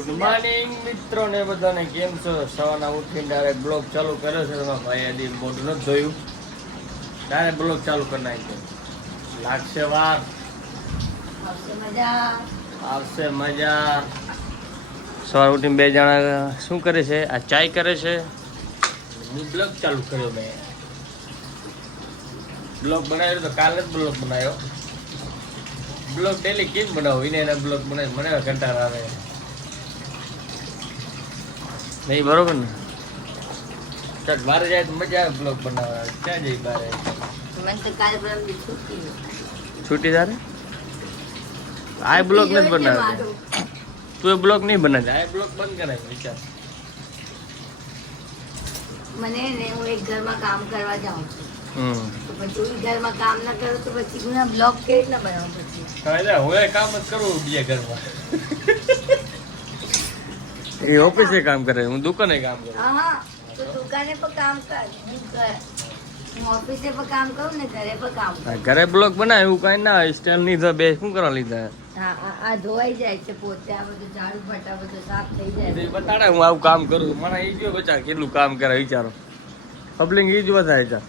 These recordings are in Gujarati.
ગુડ મોર્નિંગ મિત્રો ને બધાને કેમ છો? સવારના ઉઠીને ડાયરેક્ટ બ્લોગ ચાલુ કર્યો છે. તમારા ભાઈ હજી મોઢું નથી જોયું, ડાયરેક્ટ બ્લોગ ચાલુ કરી નાખ્યો. લાગશે વાર, આવશે મજા. સવાર ઉઠીને બે જણા શું કરે છે? આ ચાય કરે છે. હું બ્લોગ ચાલુ કર્યો. મેં બ્લોગ બનાવ્યો તો કાલે જ બ્લોગ બનાવ્યો. બ્લોગ ડેલી કેમ બનાવો? એને બ્લોગ બનાવી મને કંટાળો આવે નહીં, બરોબર ને? ચાલ બહાર જાય તો મજા આવે બ્લોગ બનાવવા. ક્યાં જઈ બહાર? છૂટી તારે આ બ્લોગ નથી બનાવતો. તું એ બ્લોગ નહીં બનાવે, આ બ્લોગ બંધ કરાય. વિચાર મને ને હું એક ઘરમાં કામ કરવા જાઉં છું, તો પછી ઘરમાં કામ ના કરું તો પછી હું બ્લોગ કેવી રીતના બનાવું? પછી હું કામ જ કરું બીજા ઘરમાં. એ ઓફિસે કામ કરે, હું દુકાને કામ કરું. હા, તો દુકાને પર કામ કર, હું ઓફિસે પર કામ કરું ને ઘરે પર કામ કરું. ઘરે બ્લોગ બનાવે એવું કઈ ના હોય. સ્ટાઇલ નહીં બે શું કરવા લીધા? હા, આ ધોવાઈ જાય છે પોતે, આ બધું ઝાડુ ફટા બધું સાફ થઈ જાય. બતાડે હું આવું કામ કરું. મને એ જો બચા કેટલું કામ કરે વિચારો. પબ્લિક એ જ વધારે છે.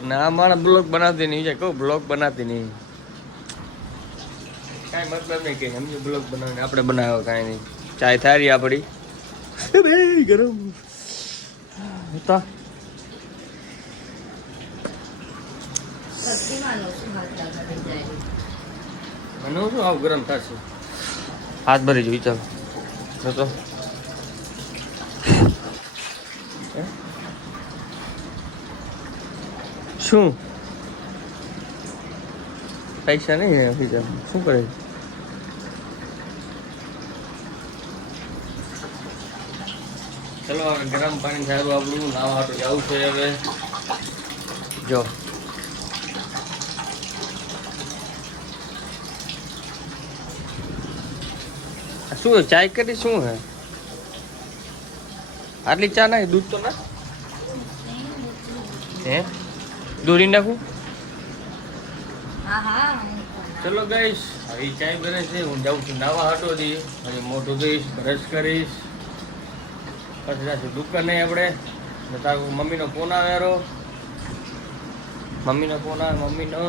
અને આ માણસ બ્લોગ બનાવતી નહીં. કહું બ્લોગ બનાવતી નહીં, કાંઈ મતલબ નહીં. કઈ સમજો બ્લોગ બનાવીને આપણે બનાવ્યો કાંઈ નહીં. ચાય થારી આપડી ગરમ હતા. શક્તિમાનો શું હાથ લાગી જાય? મને શું આવું ગરમ થશે? હાથ ભરી જોઈ ચાલો તો શું પૈસા નહીં શું કરે? ચલો હવે ગરમ પાણી સારું આપણું નાવા હાટું જવું છે. હવે જો શું ચાય કરી? શું હે આટલી ચા નાખી? દૂધ તો ના હે? દોરી નાખું? હા હા, ચલો ગઈશ. હવે ચાય બને છે. હું જાઉં છું નાવા હાટો દી. હવે મોઢું ધોઈશ, બ્રશ કરીશ, પછી જાશું દુકાને. આપણે તારું મમ્મીનો ફોન આવ્યો. મમ્મીનો ફોન આવે. મમ્મીનો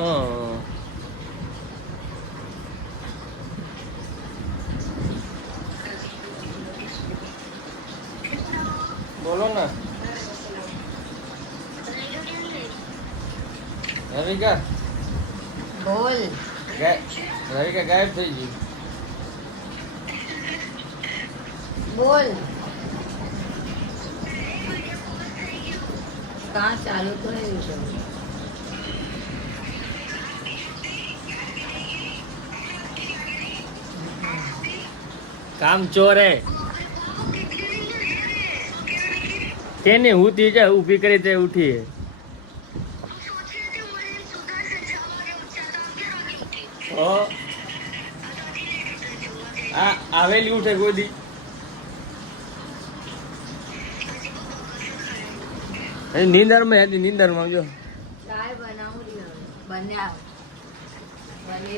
બોલો ને. રવિકા બોલ. રવિકા ગાયબ થઈ ગઈ. બોલ. કાં ચાલુ તો નહીં છે. કામ ચોરે તેને ઉઠી જાય, ઊભી કરી તે ઉઠી. આવેલી ઉઠે કોઈ દી? નીંદર માં હતી. નીંદર માં જો ચાય બનાવું બનાવ.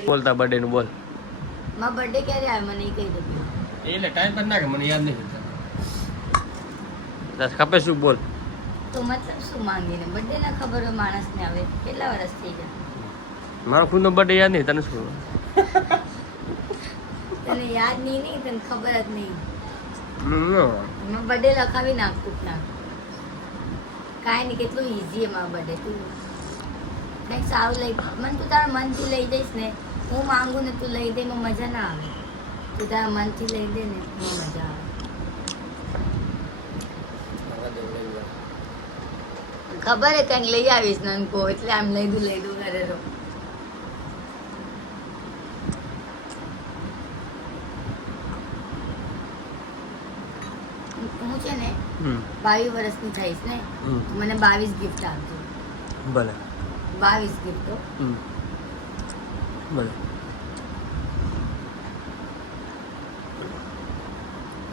બોલતા બર્થડે નું બોલ. મારો બર્થડે ક્યારે આવે મને કહી દો. એટલે ટાઈમ પર નાખે, મને યાદ નહીં. ખપે શું બોલ? તો મતલબ શું માંગીને બર્થડે ના ખબર હોય માણસને? આવે કેટલા વર્ષ થઈ ગયા? મારો ખુદ નો બર્થડે યાદ નહીં. તને શું? તને યાદ નહીં, તને ખબર જ નહીં. No. બર્થડે લખાવી નાખતું ના કાંઈ નહીં. કેટલું ઈઝી છે મારો બર્થડે. તું કંઈક સારું લઈ મને, તું તારા મનથી લઈ જઈશ ને. હું માંગુ ને તું લઈ દે, એમાં મજા ના આવે. તું તારા મનથી લઈ દે ને એમાં મજા આવે. ખબર હે કંઈક લઈ આવીશ નનકો, એટલે આમ લઈ દઉં ઘરે રહો. હું છે ને 22 વર્ષની થઈશ ને, મને 22 ગિફ્ટ આપજો. ભલે 22 ગિફ્ટો. ભલે.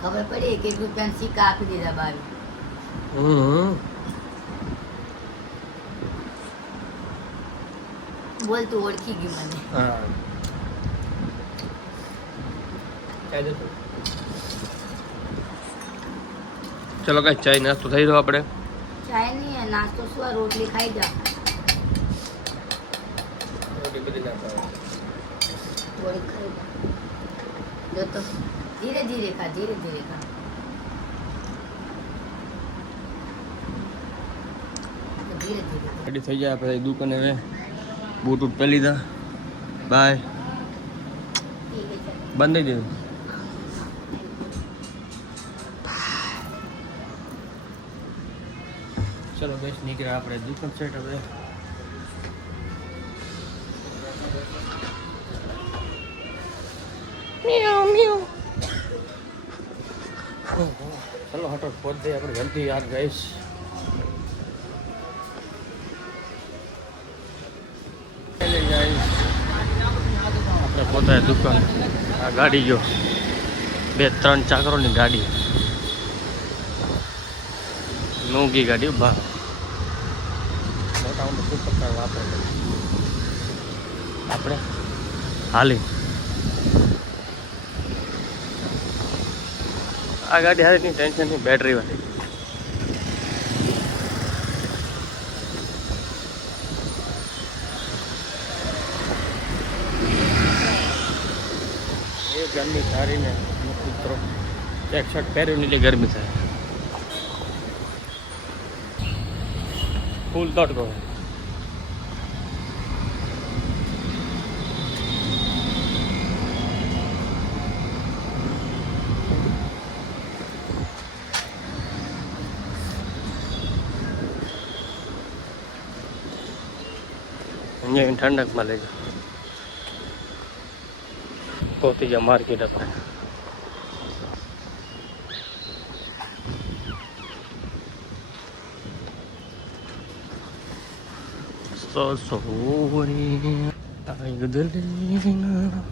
ખબર પડી? 1 રૂપિયાના સિક્કા આપી દીધા 22. બોલ, તું ઓળખી ગઈ મને. હા. ચલો કઈ ચાય નાસ્તો થઈ રહ્યો આપણે. ચાય નહીં નાસ્તો શું આ રોટલી ખાઈ જા. રોટી બધી ના ખાવા. થોડીક ખાઈ જા. જો તો ધીરે ધીરે ખા, ધીરે ધીરે ખા. ધીરે ધીરે ખા. રેડી થઈ જાય આપણે દુકાને હવે બૂટ ઉટ પહેરી લીધા. બાય. ઠીક છે. બંધ થઈ દીધું. ચલો બસ નીકળ્યા આપણે દુકાન સેટ હવે. ચલો હટો પહોંચી આપણે જલ્દી યાર ગઈશ. આપણે પોતા દુકાન. આ ગાડી જો 2-3 ચાકરોની ગાડી, મોંઘી ગાડી બહાર મોટા મોટા સુપર વાપરે આપણે હાલી. આ ગાડી હારી ની ટેન્શન નહીં, બેટરી વાળી. એ ગરમી સારી ને મિત્રો એક શર્ટ પહેર્યું ને એટલે ગરમી થાય. ફૂલ તડકો. અહીંયા ઠંડકમાં લેજો. પહોંચી જા માર્કેટ આપણે. સોરી આઈ ગદલીના.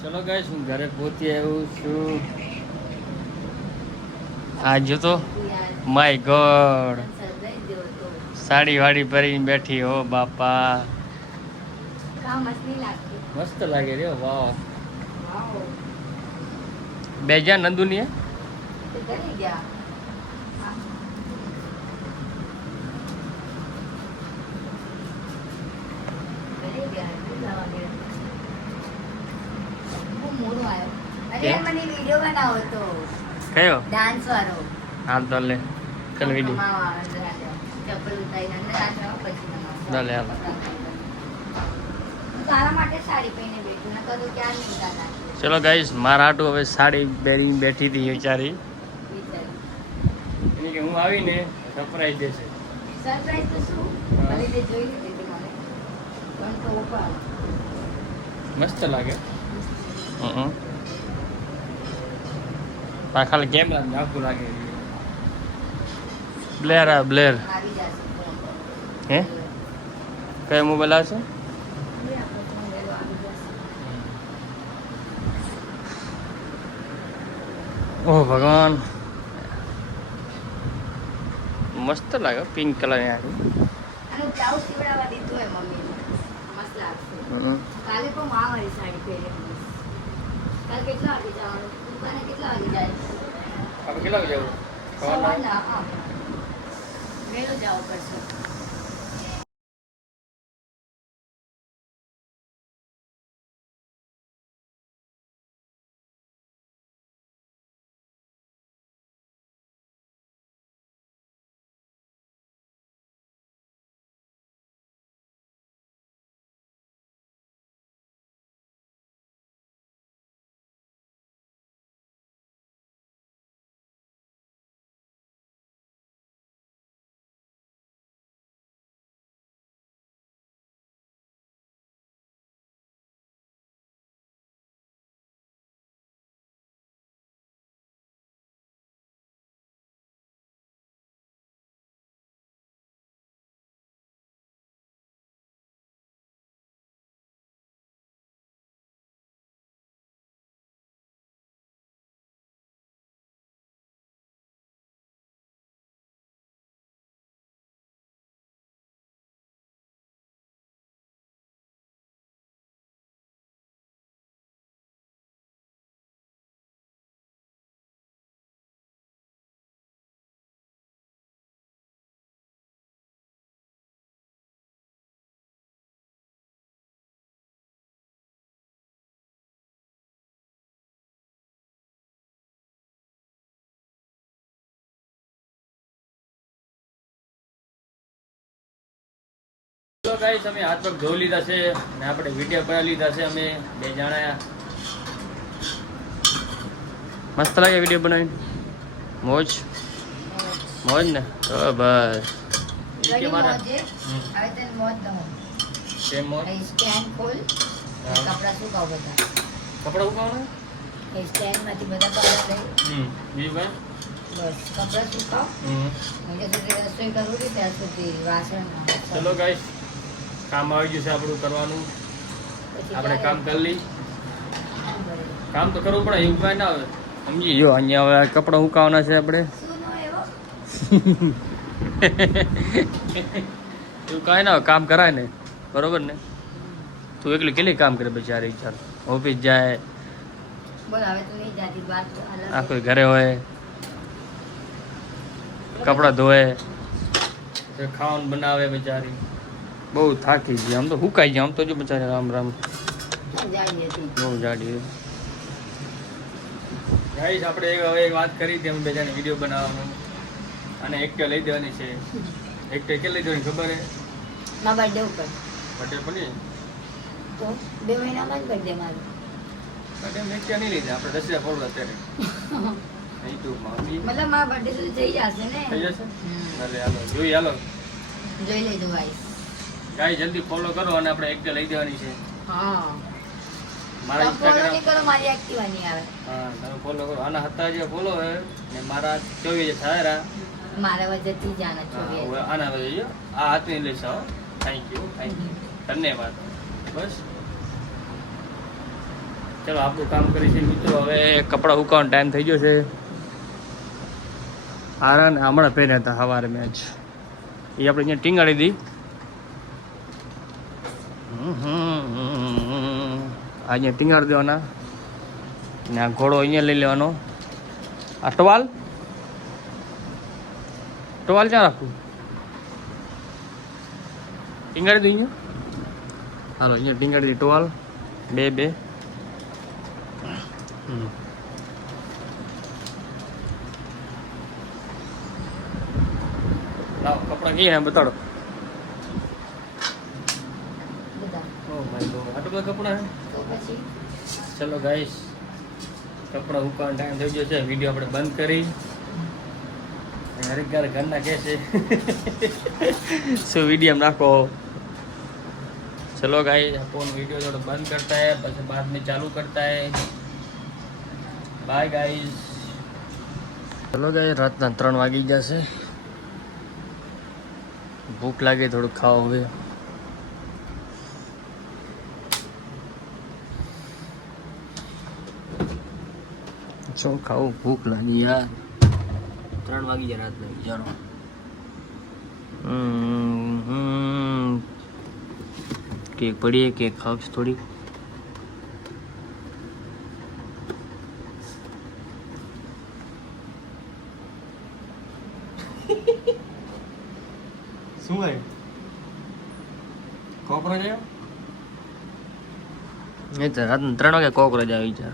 ચલો ગાઈસ હું ઘરે પહોંચી આવ્યો છું. આ જો તો માય ગોડ સરપ્રાઈઝ દેવો તો સાડી વાડી પહેરીને બેઠી હો બાપા. કામ મસ્ત નહીં લાગતી. મસ્ત લાગે રે વાહ. વાવ. બે જા નંદુની તે કરી ગયા. હા. કરી ગયા. કેટલા વાગે? બહુ મોડું આવ્યો. અરે કેમ? મને વિડીયો બનાવો તો કયો ડાન્સ વાળો. હા તો લે ચાલ વિડીયો કમાવા અંદર આવ્યો. ચપ્પલ ઉતારીને અંદર આવ્યો પછી બનાવો. દલે હાલ. હું તારા માટે સાડી પહેરીને બેઠું નકર તો ક્યાં નહીં ગાતા. ચલો ગાઈસ મારા હાટુ હવે સાડી પહેરીને બેઠી હતી વિચારી વિચાર એની કે હું આવીને સરપ્રાઈઝ દેશે. સરપ્રાઈઝ તો શું હા. ભલે તે જોઈ લીધી હતી મને પણ તો ઉપર મસ્ત લાગે. આ ખાલી કેમેરા આખું લાગે. બ્લેર આ બ્લેર આવી જશે ફોન. હે કયો મોબાઈલ આવશે? હવે આપણો ફોન વહેલો આવી જશે. ઓહ ભગવાન મસ્ત લાગે પિંક કલર ની આવી. આનું બ્લાઉઝ સીવડાવવા દીધું હોય મમ્મીને મસ્ત લાગશે. કાલે પણ માવાળી સાડી પહેરી હતી. કાલ કેટલા વાગે જવાનું? દુકાને કેટલા વાગે જાય? આપણે કેટલા જવું? સવારના હા વહેલો જવું પડશે. ગાઈસ અમે હાથ પગ ધોઈ લીધા છે અને આપણે વિડીયો બનાવી લીધા છે અમે બે જણા. મસ્ત લાગે વિડીયો બનાવીને? મોજ મોજ ને તો બસ ઘણી કે મારા મોજ છે. હવે તને મોજ દઉં. સેમ મોજ. એ સ્ટેન્ડ ખોલ. હા. કપડાં સુકાવ બધા. કપડા ઉકાવવાના? એ સ્ટેન્ડમાંથી બધા કપડાં લઈ બીજું ભાઈ બસ કપડાં સુકાવ. અહીંયા સુધી રસોઈ કરવું છે ત્યાં સુધી વાસણ ચલો ગાઈસ કામ આવી ગયું છે આપણું કરવાનું. આપણે કામ કરી લઈ. કામ તો કરવું પડે એવું કાંઈ ના આવે સમજી જો અહીંયા હવે કપડાં સુકાવવાના છે આપણે. શું નો એવો એવું કાંઈ ના હોય કામ કરાય ને બરોબર ને. તું એકલી કેટલી કામ કરે બિચારી ચાલ ઓફિસ જાય બોલ હવે તું નહીં જાતી વાત અલગ આ કોઈ ઘરે હોય કપડાં ધોવે ખાવાનું બનાવે બિચારી બહુ થાકી ગઈ આમ તો હુકાઈ જાય આમ તો જો બિચારી રામ રામ જાડી હતી. બહુ જાડી ગાઈસ આપણે હવે એક વાત કરી હતી અમે બે જણા વિડીયો બનાવવાનું અને એક્ટિવા લઈ દેવાની છે. એક્ટિવા કેટલી લઈ દેવાની ખબર હે? મારા બર્થડે ઉપર બર્થડે પડી તો 2 મહિનામાં જ બર્થડે મારો. બર્થડે મેં એક્ટિવા નહીં લીધી આપણે 10,000 ફોલો અત્યારે યુટ્યુબમાં મતલબ મારા બર્થડે સુધી થઈ જશે ને. થઈ જશે. ભલે હાલો જોઈ હાલો જોઈ લેજો ગાઈસ. ગાઈ જલ્દી ફોલો કરો અને આપણે એક્ટિવા લઈ દેવાની છે. હા મારા ફોલો ઇન્સ્ટાગ્રામ નહીં કરો મારી એક્ટિવા નહીં આવે. હા તમે ફોલો કરો આના 27,000 ફોલો હે ને મારા 24,000 થયા. મારા વજનથી જાણે છો હા, હવે આના વધે આ હાથની લઈશ આવો. થેન્ક યુ ધન્યવાદ. બસ ચલો આપણું કામ કરીશું મિત્રો. હવે કપડાં સુકાવાનો ટાઈમ થઈ ગયો છે. આરા ને હમણાં પહેર્યા હતા સવારે મેચ એ આપણે અહીંયા ટીંગાડી દી. અહીંયા ટીંગાડી દેવાના ને આ ઘોડો અહીંયા લઈ લેવાનો. આ ટવાલ ટવાલ ક્યાં રાખવું? ટીંગાડી દો અહીંયા. હાલો અહીંયા ટીંગાડી દે ટવાલ બે લાવો કપડાં કઈ બતાડો. બધા ઓ માય ગોડ આટલા બધા કપડાં હે. તો પછી ચલો ગાઈસ કપડાં ઉકાળવાનો ટાઈમ થઈ ગયો છે. વિડીયો આપણે બંધ કરી હરેક ઘરના કહે છે શું વિડીયો નાખો. चलो गाइस अपन वीडियो थोड़ा बंद करता है પછી बाद में चालू करता है. Bye guys. चलो गाइस રાતના 3 વાગી જશે. ભૂખ લાગે થોડું ખાઓ હવે. શું ખાવું ભૂખ લાગી યાર. 3 વાગી ગયા રાતના વિચારો. केक पड़ी है केक खाओ थोड़ी. શું ભાઈ કોકરોચ આવ્યો? નહીં તો રાત 3 વાગે કોકરોચ આવી છે.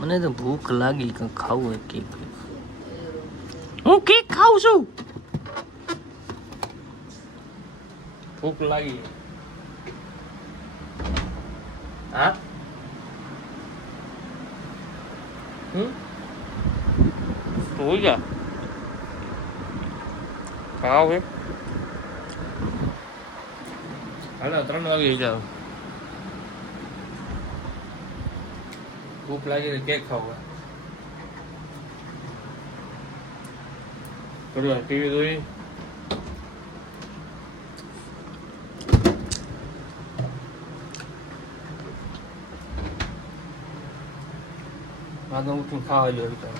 મને તો ભૂખ લાગી કંઈક ખાવું હોય કેક. હું કેક ખાઉં છું. ભૂખ લાગી. હા हो जा खाओ है. હાલો 3 વાગે જાઓ. ભૂખ લાગી તો કેક ખાવ. થોડી ટીવી જોઈ. આગળ ઉઠીને ખાવા જોઈએ વિચાર.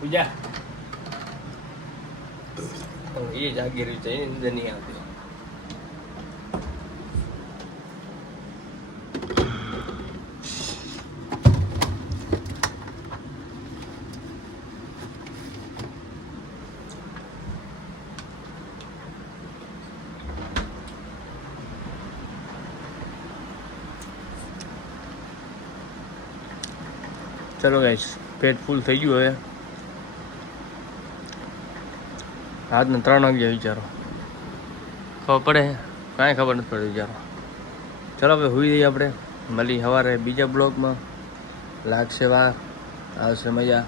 પૂજા એ જાગી રહ્યું છે એ નીંદર નહીં આવતી. ચલો ગાઈસ, પેટ ફૂલ થઈ ગયું હવે. રાતને 3 વાગ્યા વિચારો, ખબર પડે? કાંઈ ખબર નથી પડે વિચારો. ચલો હવે હોઈ જઈએ આપણે. મળી સવારે બીજા બ્લોગમાં. લાગશે વાર, આવશે મજા.